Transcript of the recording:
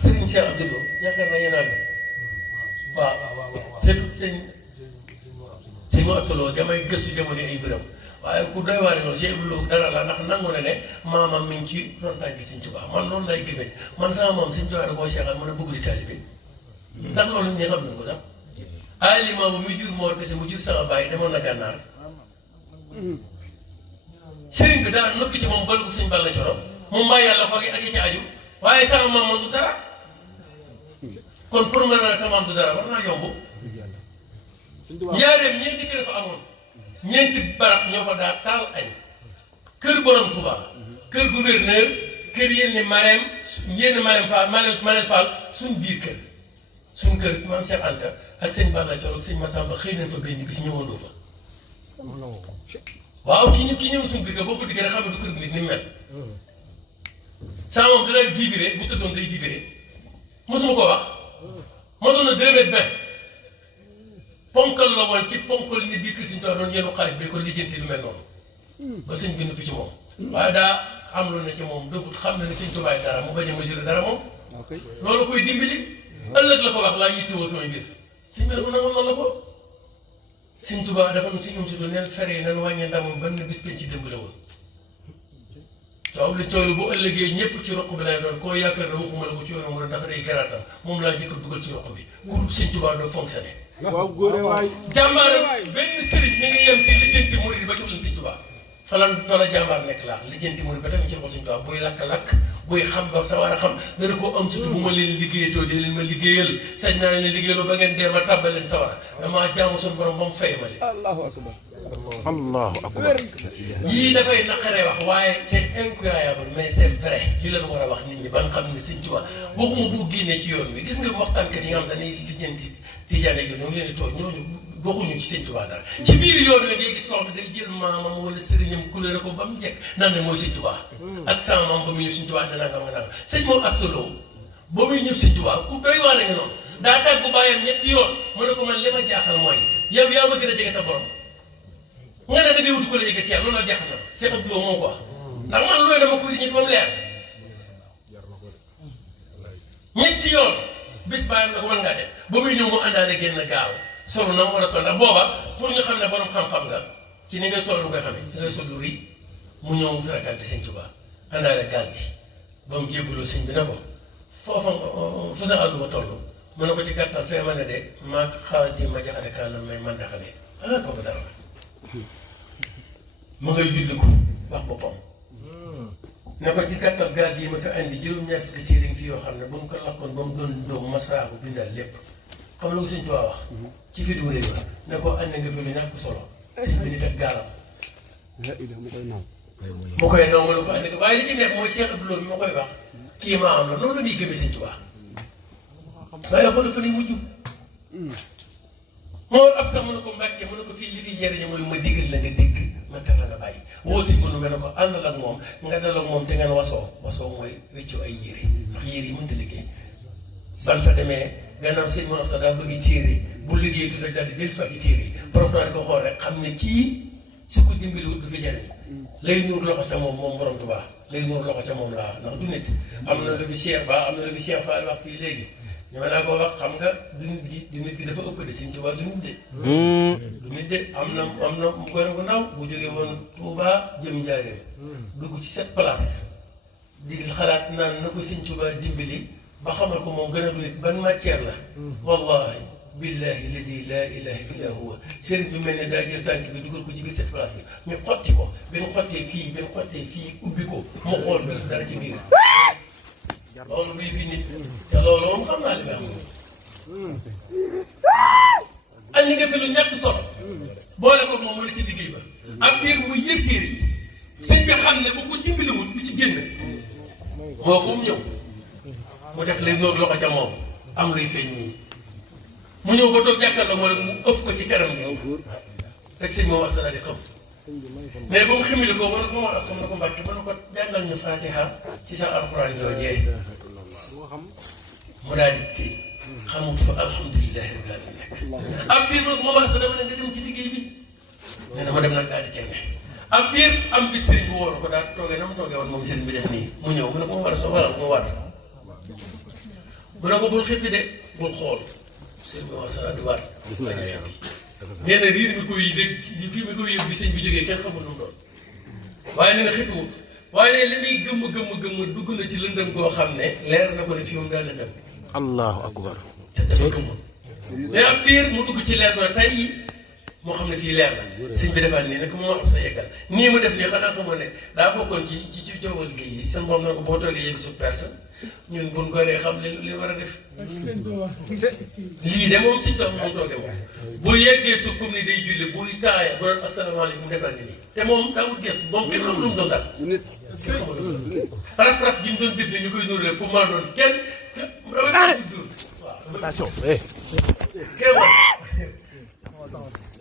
Serigne Cheikh Abdoulou yaakaar naa yéen a ngi waaw sëñ mu absolu damay gëstu jamono ay mbiram waaye ku doy waar noonu Cheikh Abdoulou dara la ndax nangu na ne maamam mi ngi ci ron tànki Sëñ Tuubaa man loolu lay gëmee man sama maam Sëñ Tuubaa da koo seexal mën a bëgg di taalibe ndax loolu ñi xam nañ ko sax Ali maamu mi jur moo kese mu jur sama baay demoon na gànnaar sëriñ bi daa noppi ci moom bël ko Sëñ Balla Coro mu mbaa yàlla ko ak ci aju waaye sama maam moom du dara kon pour nga naan sama maam du dara war naa yomb njaareem ñeenti kër fa amoon ñeenti barab ñoo fa daa taal añ kër borom Touba kër gouverneur kër yenn Marème Marème Fall suñ biir kër suñ kër si maam Cheikh Anta ak sëñ Balla Coro ak sëñ Massamba xëy nañ fa benn bis ñëwandoo fa waaw kii ñëw suñ biir kër boo ko diggee rek xam ne du kër nit ni mu mel sama moom dina vibré bu tëddoon day vibré mosuma ko wax motoon na 2 mètres 20 ponkal la woon ci ponkal ni biir kër Sëñ Tuubaa doon yenu xaalis bi ko lijjanti lu mel noonu ba sëñ bi noppi ci moom waaye daa am lu ne ci moom dofut xam na ne Sëñ Tuubaa dara mu bañ a mesuré dara moom loolu koy dimbali ëllëg la ko wax laa yittewoo samay mbir sëñ bi mu nangoon noonu la ko Sëñ Tuubaa dafa si ñoom surtout neen fere yi nan wàññee ndamam ban na bis penc ci dëmb la woon waaw li toolu bu ëllëgee ñëpp ci roq bi lay doon koo yaakaar ne waxuma la ko ci yoonu mu ndax day garaatam moom laa jëkk dugal ci roq bi groupe Sëñ Tuubaa doo fonctionné waaw góore waay jàmbaar benn sëriñ mi ngi yem ci lijjanti murid ba jox leen Sëñ Tuubaa fa la jàmbaar nekk laa lijjanti murid ba tamit ci loxo Sëñ Tuubaa buy lakk-lakk buy xam ba sa war a xam dana ko am surtout bu ma leen liggéeyatoo di leen ma liggéeyal sañ naa leen liggéeyaloo ba ngeen dee ma tàbbal leen sa war a damaa jaamu suñu borom ba mu fay ma leen allahu akbar allahu akbar yii dafay naqaree wax waaye c'est incroyable mais c'est vrai li leen war a wax nit ñi ba nga xam ne Sëñ Tuubaa waxuma boo génnee ci yoon wi gis nga waxtaankat yi nga xam dañuy lijjanti Tijaan ak ñoom leen di toog ñooñu waxuñu ci Sëñ Tuubaa dara ci biir yoon wi ngay gis koo xam ne day jël maamam wala sëriñam couleur ko ba mu jekk naan ne mooy Sëñ Tuubaa ak sama maam ba muy ñëw Sëñ Tuubaa dana nga naan sëñ moom ak solo ba muy ñëw Sëñ Tuubaa ku doy waar nga noonu daa tàggu bàyyam ñetti yoon mu ne ko man li ma jaaxal mooy yow yaa ma gën a jege sa borom nga ne da ngay wuti ko la jege ci yàlla loolu la jaaxal na Cheikh Abdou moo ko wax ndax man loolu dama ko di ñetti ba mu leer ñetti yoon bis bàyyam na ko mën ngaa def ba muy ñëw mu àndaale génn gaaw solo na mu war a sol ndax booba pour ñu xam ne borom xam-xam nga ci ni ngay sol lu koy xamee ni ngay sol lu rëy mu ñëw mu fréquenté Sëñ Tuubaa àndaale gaal gi ba mu jébbaloo sëñ bi ne ko foofa fu sa àdduma toll mu ne ko ci gàttal fee ma ne de maa xaw ji ma jaxate kaanam may man daxalee kooku dara ma ngay julli ko wax boppam ne ko ci gàttal gaal gii ma fi andi juróom-ñaar fukki téere yi fi yoo xam ne bu mu ko lakkoon ba mu doon doomu masaraa ko bindal lépp xam nga lu Sëñ Tuubaa wax ci fi du réew la ne ko andi nga fi lu ñàkk solo sëñ bi nit ak gaalam mu koy naw ma ne ko andi ko waaye li ci nekk mooy Cheikh Abdoulaye bi ma koy wax kii maa am la noonu la ñuy gëmee Sëñ Tuubaa waaye xool fa ni mujj moo ab sax mu ne ko Mbàkke mu ne ko fii li fi jëriñu mooy ma digal la nga dégg ma tere la nga bàyyi woo si gunu mel ne ko àndal ak moom nga dal ak moom te ngeen wasoo mooy wéccu ay yére ndax yére yi mënta liggéey ban fa demee gannaaw sëñ Mor sax daa bëgg téere bu liggéey tuuti rek daal di dellu ci téere yi borom daal di ko xool rek xam ne kii su ko dimbaliwut du fi jëriñ lay nuur loxo ca moom borom Tuubaa lay nuur loxo ca moom laa ndax du nit am na lu fi Cheikh Ba am na lu fi Cheikh Fall wax fii léegi ñu ma laa ko wax xam nga du nit gi dafa ëpp de Sëñ Tuubaa du nit de du nit de am na mu gone gu ndaw bu jógee woon Touba jëm Njaaréem dugg ci 7 places di xalaat naan na ko Sëñ Tuubaa dimbali ba xamal ko moom gën a du nit ban matière la wallahi billahi lazi la ilaha illa huwa sëriñ bi mel ne daa jël tànk bi dugal ko ci biir 7 places bi ñu xotti ko benn xottee fii ubbi ko mu xool bi dara ci biir loolu bii fi nit te loolu moom xam naa li may wax andi nga fi lu ñàkk solo boole ko moom mu ne ci liggéey ba ab biir bu yëkkeer yi sëñ bi xam ne bu ko dimbaliwul du ci génn moo fu mu ñëw mu def lay nóor loxo ca moom am luy feeñ nii mu ñëw ba toog jàkkaarloo moo rek mu ëpp ko ci kanam gi rek sëñ moo wax sa di xam mais ba mu xamile ko ma ne ko ma wax sama ne ko Mbàkke ma ne ko jàngal ñu Fatiha ci sa alxuraan joojee mu daal di téye xamut fa alhamdulilah rabbil alamin ab biir nag moo sa dama ne nga dem ci liggéey bi nee na ma dem nag daal di cenne ab biir am bis sëriñ bu wóor ko daal toogee na mu toogee woon moom sëriñ bi def nii mu ñëw mu ne ko mu war a so waral mu war bu ne ko bul xippi de bul xool sëñ bi wax di waat nee na riir mi koy dégg kii mi koy yëg bi sëñ bi jógee kenn xamul nu mu doon waaye nee na xippiwut waaye ne li muy gëmm dugg na ci lëndëm koo xam ne leer na ko ne fii moom daal lëndëm allahu akbar te dafa gëmmoon mais am diir mu dugg ci leer na tey moo xam ne fii leer na sëñ bi defaat nii nag mu am sa yeggal nii mu def nii xanaa xamoon ne daa bokkoon ci jowal géej yi seen borom na ko boo toogee yëg su perte ñun buñ ko dee xam li war a def lii de moom suñ toog moom toogee moom bu yeggee su comme ni day julli buy taaya bu doon asalaamaaleykum defal ni nii te moom daawut gestu moom kenn xamul lu mu doon daal kenn xamul lu mu doon raf-raf ji mu doon def ni ñu koy nuuree pour maa doon kenn damay waaw attention kenn